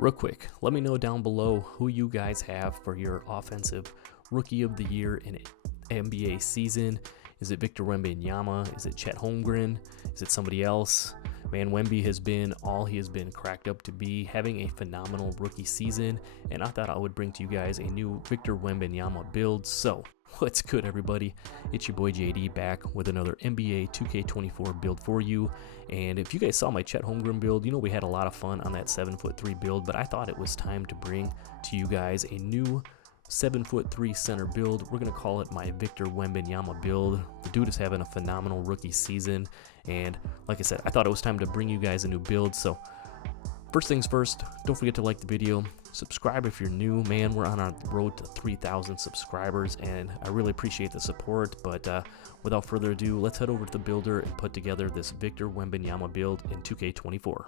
Real quick, let me know down below who you guys have for your offensive rookie of the year in NBA season. Is it Victor Wembanyama? Is it Chet Holmgren? Is it somebody else? Man, Wemby has been all he has been cracked up to be, having a phenomenal rookie season, and I thought I would bring to you guys a new Victor Wembanyama build. So, what's good, everybody? It's your boy JD back with another NBA 2K24 build for you. And if you guys saw my Chet Holmgren build, you know we had a lot of fun on that 7'3" build, but I thought it was time to bring to you guys a new 7'3" center build. We're going to call it my Victor Wembanyama build. The dude is having a phenomenal rookie season, and like I said, I thought it was time to bring you guys a new build. So first things first, don't forget to like the video, subscribe if you're new. Man, we're on our road to 3,000 subscribers, and I really appreciate the support. But without further ado, let's head over to the builder and put together this Victor Wembanyama build in 2K24.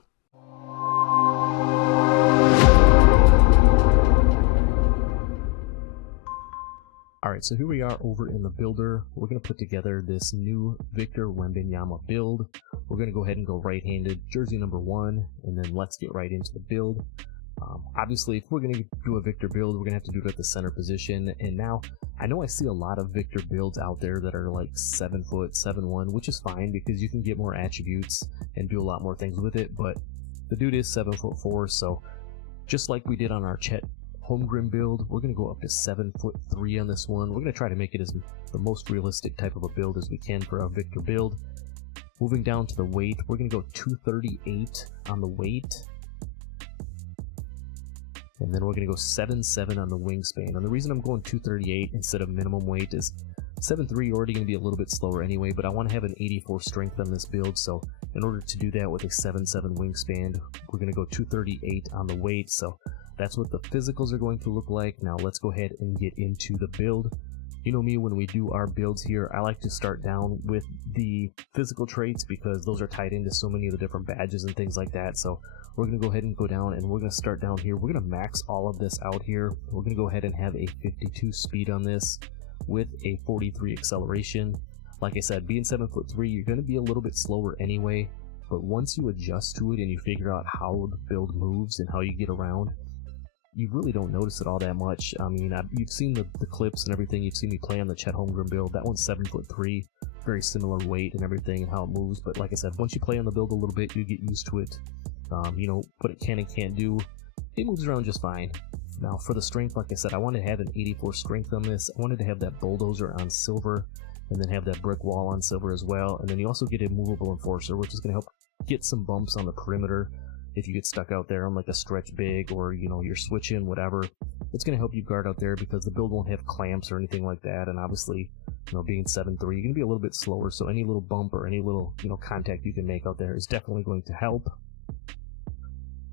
Alright, so here we are over in the builder. We're going to put together this new Victor Wembanyama build. We're going to go ahead and go right-handed, jersey number 1, and then let's get right into the build. Obviously, if we're going to do a Victor build, we're going to have to do it at the center position. And now, I know I see a lot of Victor builds out there that are like 7 foot, 7'1", which is fine because you can get more attributes and do a lot more things with it. But the dude is 7'4", so just like we did on our Chet Holmgren build, we're going to go up to 7'3" on this one. We're going to try to make it as the most realistic type of a build as we can for a Victor build. Moving down to the weight, we're going to go 238 on the weight. And then we're going to go 7'7" on the wingspan. And the reason I'm going 238 instead of minimum weight is 7'3" already going to be a little bit slower anyway, but I want to have an 84 strength on this build. So in order to do that with a 7'7" wingspan, we're going to go 238 on the weight. So that's what the physicals are going to look like. Now let's go ahead and get into the build. You know me, when we do our builds here, I like to start down with the physical traits because those are tied into so many of the different badges and things like that. So we're going to go ahead and go down, and we're going to start down here. We're going to max all of this out here. We're going to go ahead and have a 52 speed on this with a 43 acceleration. Like I said, being 7'3", you're going to be a little bit slower anyway, but once you adjust to it and you figure out how the build moves and how you get around, you really don't notice it all that much. I mean, you've seen the clips and everything. You've seen me play on the Chet Holmgren build. That one's 7'3", very similar weight and everything and how it moves. But like I said, once you play on the build a little bit, you get used to it. You know, what it can and can't do. It moves around just fine. Now, for the strength, like I said, I wanted to have an 84 strength on this. I wanted to have that bulldozer on silver, and then have that brick wall on silver as well. And then you also get a movable enforcer, which is going to help get some bumps on the perimeter. If you get stuck out there on like a stretch big, or you know, you're switching, whatever, it's going to help you guard out there because the build won't have clamps or anything like that. And obviously, you know, being 7'3", you're going to be a little bit slower, so any little bump or any little, you know, contact you can make out there is definitely going to help.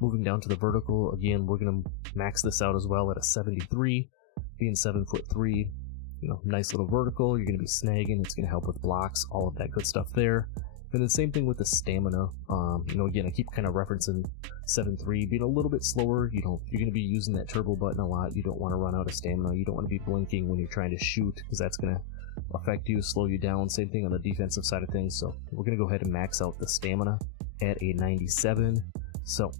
Moving down to the vertical, again, we're going to max this out as well at a 73. Being 7'3", you know, nice little vertical. You're going to be snagging. It's going to help with blocks, all of that good stuff there. And the same thing with the stamina. You know, again, I keep kind of referencing 7'3", being a little bit slower. You know, you're going to be using that turbo button a lot. You don't want to run out of stamina. You don't want to be blinking when you're trying to shoot because that's going to affect you, slow you down. Same thing on the defensive side of things. So we're going to go ahead and max out the stamina at a 97. So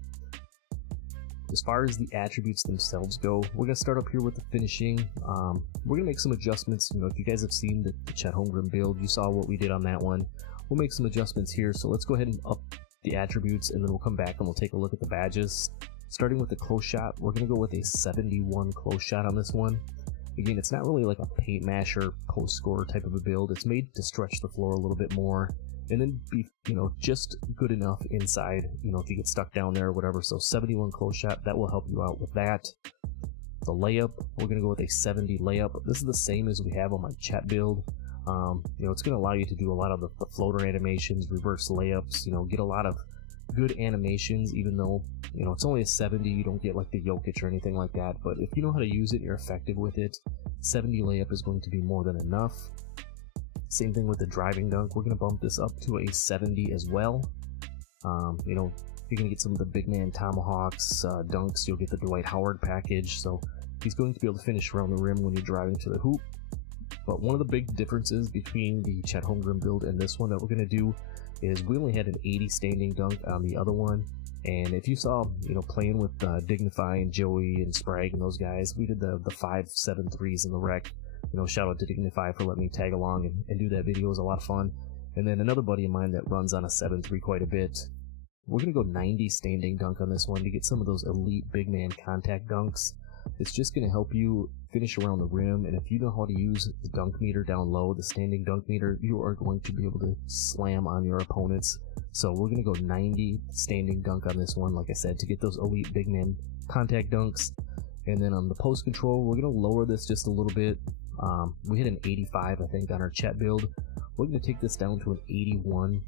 as far as the attributes themselves go, we're going to start up here with the finishing. We're going to make some adjustments. You know, if you guys have seen the Chet Holmgren build, you saw what we did on that one. We'll make some adjustments here, so let's go ahead and up the attributes, and then we'll come back and we'll take a look at the badges. Starting with the close shot, we're going to go with a 71 close shot on this one. Again, it's not really like a paint masher, post scorer type of a build. It's made to stretch the floor a little bit more, and then be, you know, just good enough inside, you know, if you get stuck down there or whatever. So 71 close shot, that will help you out with that. The layup, we're going to go with a 70 layup. This is the same as we have on my Chet build. You know, it's going to allow you to do a lot of the floater animations, reverse layups, you know, get a lot of good animations, even though, you know, it's only a 70, you don't get like the Jokic or anything like that. But if you know how to use it, you're effective with it, 70 layup is going to be more than enough. Same thing with the driving dunk. We're going to bump this up to a 70 as well. You know, you're going to get some of the big man tomahawks, dunks. You'll get the Dwight Howard package. So he's going to be able to finish around the rim when you're driving to the hoop. But one of the big differences between the Chet Holmgren build and this one that we're going to do is we only had an 80 standing dunk on the other one, And if you saw, playing with Dignify and Joey and Sprague and those guys, we did the 5.7.3s in the rec. Shout out to Dignify for letting me tag along and do that video. It was a lot of fun. And then another buddy of mine that runs on a 7.3 quite a bit. We're going to go 90 standing dunk on this one to get some of those elite big man contact dunks. It's just going to help you finish around the rim, and if you know how to use the dunk meter down low, the standing dunk meter, you are going to be able to slam on your opponents. So we're going to go 90 standing dunk on this one, like I said, to get those elite big man contact dunks. And then on the post control, we're going to lower this just a little bit. We hit an 85, I think, on our Chet build. We're going to take this down to an 81,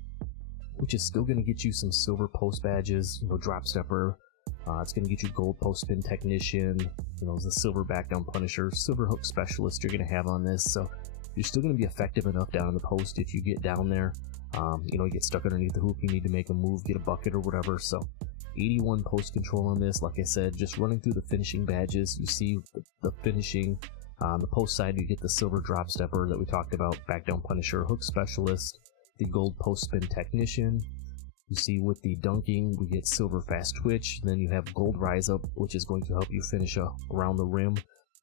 which is still going to get you some silver post badges, drop stepper. It's going to get you gold post spin technician, the silver back down punisher, silver hook specialist you're going to have on this. So you're still going to be effective enough down in the post if you get down there. You get stuck underneath the hoop, you need to make a move, get a bucket or whatever. So 81 post control on this. Like I said, just running through the finishing badges. You see the finishing. On the post side, you get the silver drop stepper that we talked about, back down punisher, hook specialist, the gold post spin technician. You see with the dunking, we get silver fast twitch. Then you have gold rise up, which is going to help you finish around the rim,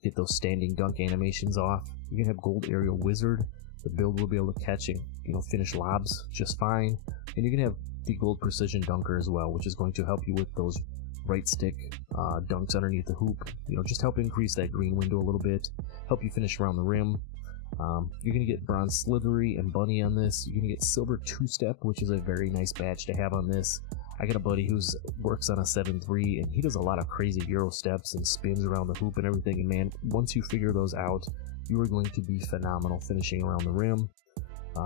get those standing dunk animations off. You're going to have gold aerial wizard. The build will be able to catch and finish lobs just fine. And you're going to have the gold precision dunker as well, which is going to help you with those right stick dunks underneath the hoop. Just help increase that green window a little bit, help you finish around the rim. You're going to get bronze slithery and bunny on this. You're going to get silver two-step, which is a very nice badge to have on this. I got a buddy who works on a 7.3, and he does a lot of crazy Euro steps and spins around the hoop and everything. And man, once you figure those out, you are going to be phenomenal finishing around the rim.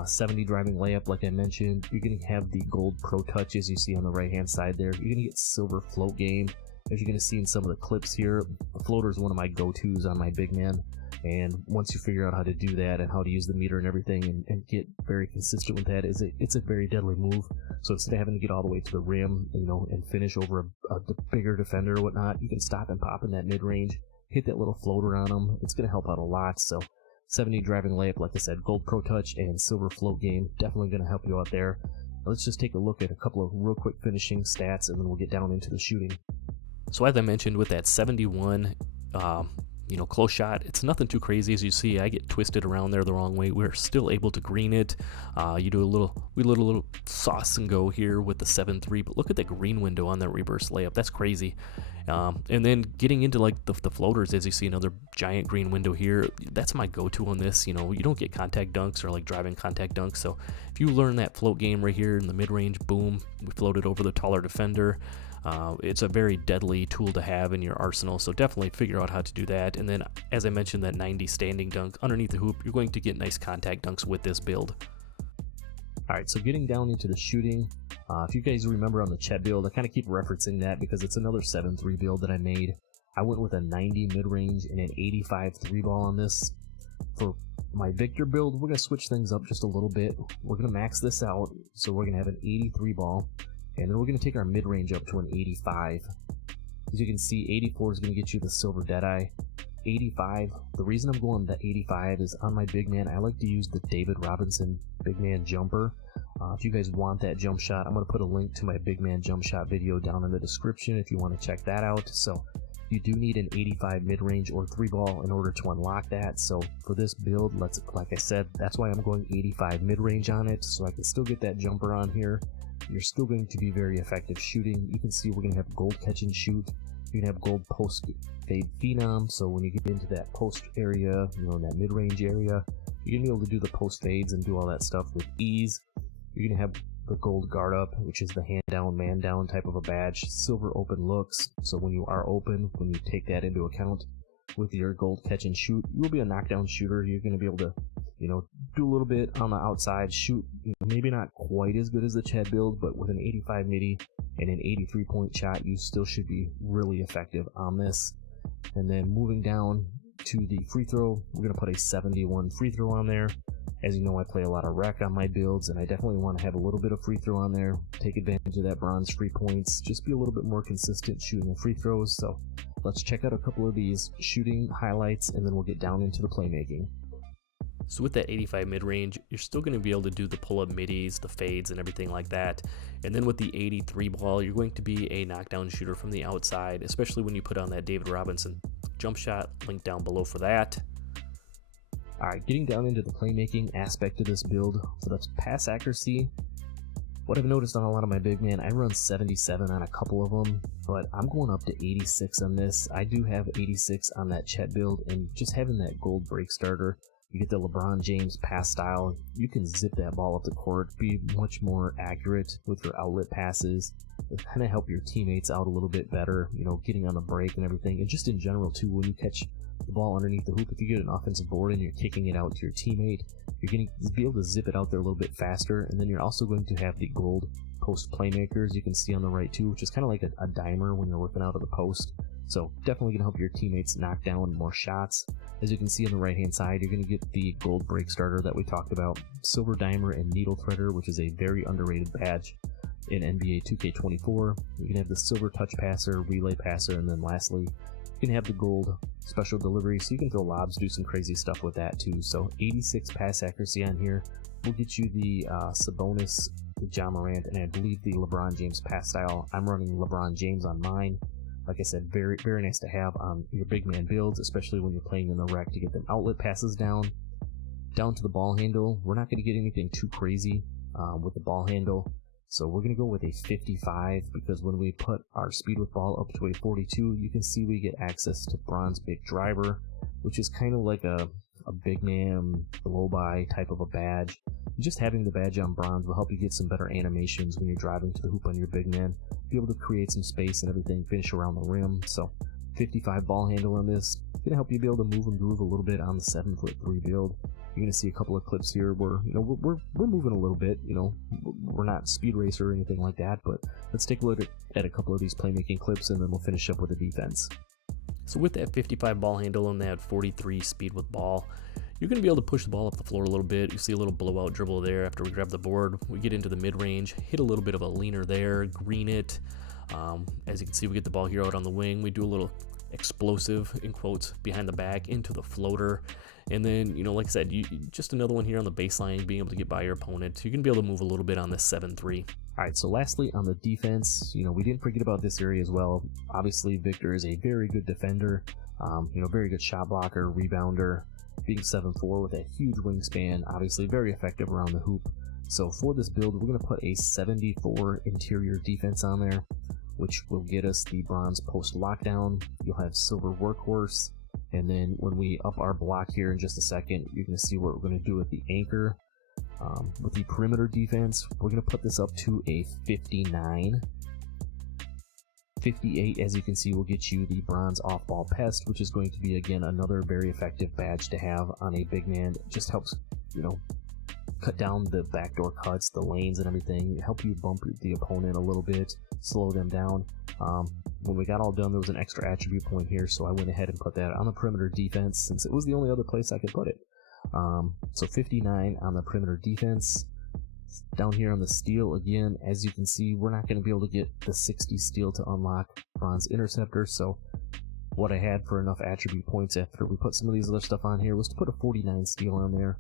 70 driving layup, like I mentioned. You're going to have the gold pro touch, as you see on the right-hand side there. You're going to get silver float game. As you're going to see in some of the clips here, the floater is one of my go-tos on my big man. And once you figure out how to do that and how to use the meter and everything and get very consistent with that, it's a very deadly move. So instead of having to get all the way to the rim, and finish over a bigger defender or whatnot, you can stop and pop in that mid-range, hit that little floater on them. It's going to help out a lot. So 70 driving layup, like I said, gold pro touch and silver float game, definitely going to help you out there. Let's just take a look at a couple of real quick finishing stats, and then we'll get down into the shooting. So as I mentioned, with that 71, close shot, it's nothing too crazy. As you see, I get twisted around there the wrong way. We're still able to green it. We did a little sauce and go here with the 7.3, but look at the green window on that reverse layup. That's crazy. And then getting into like the floaters, as you see another giant green window here, that's my go-to on this. You don't get contact dunks or like driving contact dunks. So if you learn that float game right here in the mid-range, boom, we floated over the taller defender. It's a very deadly tool to have in your arsenal, so definitely figure out how to do that. And then, as I mentioned, that 90 standing dunk underneath the hoop, you're going to get nice contact dunks with this build. Alright, so getting down into the shooting, if you guys remember on the Chet build, I kind of keep referencing that because it's another 7.3 build that I made. I went with a 90 mid-range and an 85 3-ball on this. For my Victor build, we're going to switch things up just a little bit. We're going to max this out, so we're going to have an 83 ball. And then we're going to take our mid-range up to an 85. As you can see, 84 is going to get you the silver Deadeye. 85, the reason I'm going to 85 is on my big man, I like to use the David Robinson big man jumper. If you guys want that jump shot, I'm going to put a link to my big man jump shot video down in the description if you want to check that out. So you do need an 85 mid-range or 3-ball in order to unlock that. So for this build, like I said, that's why I'm going 85 mid-range on it, so I can still get that jumper on here. You're still going to be very effective shooting. You can see we're going to have gold catch and shoot. You're going to have gold post fade phenom, so when you get into that post area, in that mid-range area, you're going to be able to do the post fades and do all that stuff with ease. You're going to have the gold guard up, which is the hand down, man down type of a badge. Silver open looks, so when you are open, when you take that into account with your gold catch and shoot, you will be a knockdown shooter. You're going to be able to do a little bit on the outside, shoot, maybe not quite as good as the Chet build, but with an 85 midi and an 83 point shot, you still should be really effective on this. And then moving down to the free throw, we're going to put a 71 free throw on there. As you know, I play a lot of rec on my builds, and I definitely want to have a little bit of free throw on there, take advantage of that bronze free points, just be a little bit more consistent shooting the free throws. So let's check out a couple of these shooting highlights, and then we'll get down into the playmaking. So with that 85 mid-range, you're still going to be able to do the pull-up middies, the fades, and everything like that. And then with the 83 ball, you're going to be a knockdown shooter from the outside, especially when you put on that David Robinson jump shot. Link down below for that. Alright, getting down into the playmaking aspect of this build, so that's pass accuracy. What I've noticed on a lot of my big man, I run 77 on a couple of them, but I'm going up to 86 on this. I do have 86 on that Chet build, and just having that gold break starter, you get the LeBron James pass style, you can zip that ball up the court, be much more accurate with your outlet passes, kind of help your teammates out a little bit better, you know, getting on the break and everything, and just in general too, when you catch the ball underneath the hoop, if you get an offensive board and you're kicking it out to your teammate, you're going to be able to zip it out there a little bit faster. And then you're also going to have the gold post playmakers you can see on the right too, which is kind of like a dimer when you're working out of the post. So definitely going to help your teammates knock down more shots. As you can see on the right hand side, you're going to get the gold break starter that we talked about, silver dimer and needle threader, which is a very underrated badge in NBA 2K24. You can have the silver touch passer, relay passer, and then lastly, you can have the gold special delivery, so you can throw lobs, do some crazy stuff with that too. So 86 pass accuracy on here will get you the Sabonis, the Ja Morant, and I believe the LeBron James pass style. I'm running LeBron James on mine. Like I said, very, very nice to have on your big man builds, especially when you're playing in the rec to get them outlet passes down. Down to the ball handle, we're not going to get anything too crazy with the ball handle. So we're going to go with a 55 because when we put our speed with ball up to a 42, you can see we get access to bronze big driver, which is kind of like a big man blow by type of a badge. Just having the badge on bronze will help you get some better animations when you're driving to the hoop on your big man, be able to create some space and everything, finish around the rim. So 55 ball handle on this, going to help you be able to move and groove a little bit on the 7'3" build. You're going to see a couple of clips here where, you know, we're moving a little bit, you know, we're not speed racer or anything like that, but let's take a look at a couple of these playmaking clips and then we'll finish up with the defense. So with that 55 ball handle and that 43 speed with ball, you're going to be able to push the ball up the floor a little bit. You see a little blowout dribble there after we grab the board. We get into the mid-range, hit a little bit of a leaner there, green it. As you can see, we get the ball here out on the wing. We do a little explosive, in quotes, behind the back into the floater. And then, you know, like I said, just another one here on the baseline, being able to get by your opponent. You're going to be able to move a little bit on this 7'3". All right, so lastly on the defense, you know, we didn't forget about this area as well. Obviously, Victor is a very good defender, you know, very good shot blocker, rebounder, being 7'4" with a huge wingspan, obviously very effective around the hoop. So for this build, we're going to put a 74 interior defense on there, which will get us the bronze post lockdown. You'll have silver workhorse. And then when we up our block here in just a second, you're going to see what we're going to do with the anchor. With the perimeter defense, we're going to put this up to a 59. 58, as you can see, will get you the bronze off-ball pest, which is going to be, again, another very effective badge to have on a big man. It just helps, you know, cut down the backdoor cuts, the lanes and everything, help you bump the opponent a little bit, slow them down. When we got all done, there was an extra attribute point here, so I went ahead and put that on the perimeter defense since it was the only other place I could put it. So 59 on the perimeter defense. Down here on the steal, again, as you can see, we're not going to be able to get the 60 steal to unlock bronze interceptor, so what I had for enough attribute points after we put some of these other stuff on here was to put a 49 steal on there.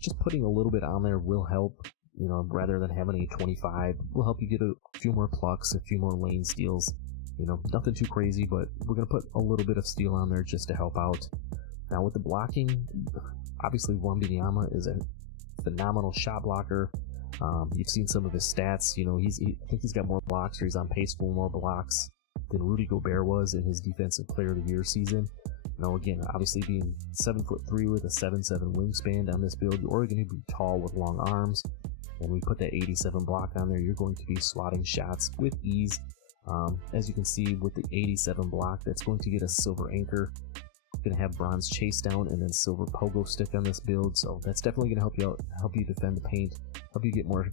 Just putting a little bit on there will help, you know, rather than having a 25, will help you get a few more plucks, a few more lane steals. You know, nothing too crazy, but we're going to put a little bit of steal on there just to help out. Now with the blocking, obviously Wembanyama is a phenomenal shot blocker. You've seen some of his stats. You know, I think he's got more blocks, or he's on pace for more blocks than Rudy Gobert was in his Defensive Player of the Year season. You know, again, obviously being 7'3" with a 7'7" wingspan on this build, you're going to be tall with long arms. When we put that 87 block on there, you're going to be slotting shots with ease. As you can see with the 87 block, that's going to get a silver anchor. Going to have bronze chase down and then silver pogo stick on this build, so that's definitely going to help you out, help you defend the paint, help you get more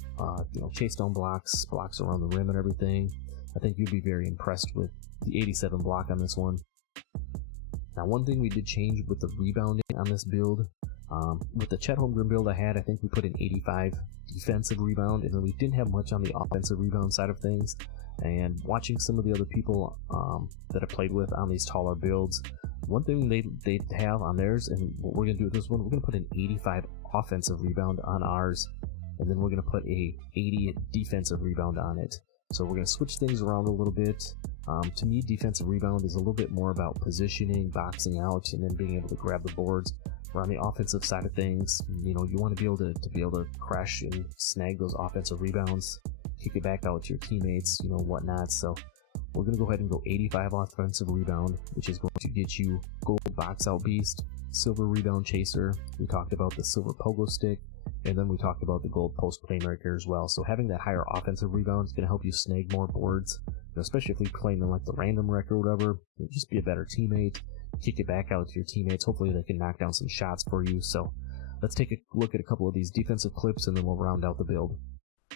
you know, chase down blocks around the rim and everything. I think you'd be very impressed with the 87 block on this one. Now, one thing we did change with the rebounding on this build, with the Chet Holmgren build I think we put an 85 defensive rebound, and then we didn't have much on the offensive rebound side of things. And watching some of the other people that I played with on these taller builds, one thing they have on theirs, and what we're going to do with this one, we're going to put an 85 offensive rebound on ours, and then we're going to put a 80 defensive rebound on it. So we're going to switch things around a little bit. To me, defensive rebound is a little bit more about positioning, boxing out, and then being able to grab the boards. Where on the offensive side of things, you know, you want to be able to crash and snag those offensive rebounds, kick it back out to your teammates, you know, whatnot. So we're going to go ahead and go 85 offensive rebound, which is going to get you gold box out beast, silver rebound chaser. We talked about the silver pogo stick, and then we talked about the gold post playmaker as well. So having that higher offensive rebound is going to help you snag more boards, you know, especially if you're playing in like the random wreck or whatever. You'll just be a better teammate, kick it back out to your teammates. Hopefully they can knock down some shots for you. So let's take a look at a couple of these defensive clips, and then we'll round out the build.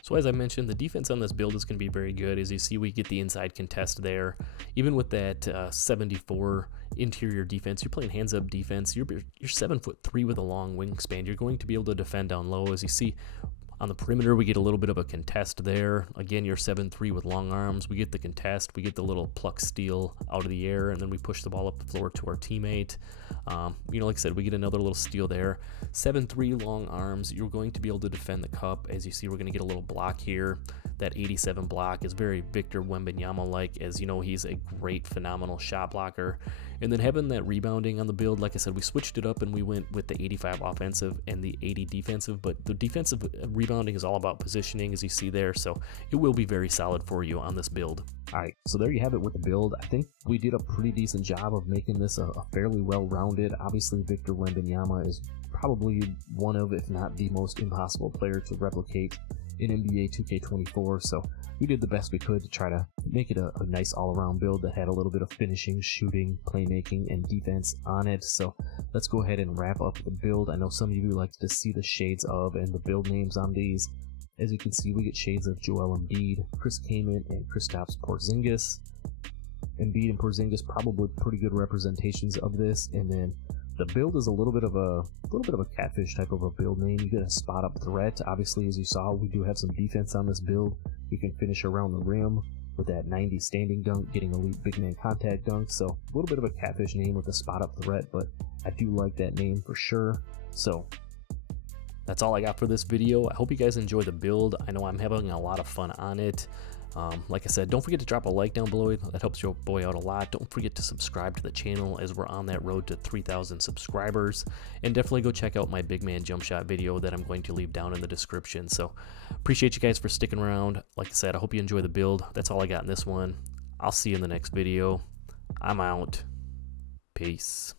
So as I mentioned, the defense on this build is going to be very good. As you see, we get the inside contest there. Even with that 74 interior defense, you're playing hands-up defense. You're 7'3" with a long wingspan. You're going to be able to defend down low. As you see, on the perimeter, we get a little bit of a contest there. Again, you're 7'3" with long arms. We get the contest. We get the little pluck steal out of the air, and then we push the ball up the floor to our teammate. You know, like I said, we get another little steal there. 7'3" long arms. You're going to be able to defend the cup. As you see, we're going to get a little block here. That 87 block is very Victor Wembanyama-like, as you know, he's a great, phenomenal shot blocker. And then having that rebounding on the build, like I said, we switched it up and we went with the 85 offensive and the 80 defensive, but the defensive rebounding is all about positioning, as you see there, so it will be very solid for you on this build. Alright, so there you have it with the build. I think we did a pretty decent job of making this a fairly well-rounded. Obviously, Victor Wembanyama is probably one of, if not the most impossible player to replicate in NBA 2K24, so we did the best we could to try to make it a nice all-around build that had a little bit of finishing, shooting, playmaking, and defense on it. So let's go ahead and wrap up the build. I know some of you like to see the shades of and the build names on these. As you can see, we get shades of Joel Embiid, Chris Kaman, and Kristaps Porzingis. Embiid and Porzingis probably pretty good representations of this, and then the build is a little bit of a catfish type of a build name. You get a spot up threat. Obviously, as you saw, we do have some defense on this build. We can finish around the rim with that 90 standing dunk, getting elite big man contact dunk. So a little bit of a catfish name with a spot up threat, but I do like that name for sure. So that's all I got for this video. I hope you guys enjoy the build. I know I'm having a lot of fun on it. Like I said, don't forget to drop a like down below. That helps your boy out a lot. Don't forget to subscribe to the channel as we're on that road to 3,000 subscribers. And definitely go check out my big man jump shot video that I'm going to leave down in the description. So appreciate you guys for sticking around. Like I said, I hope you enjoy the build. That's all I got in this one. I'll see you in the next video. I'm out. Peace.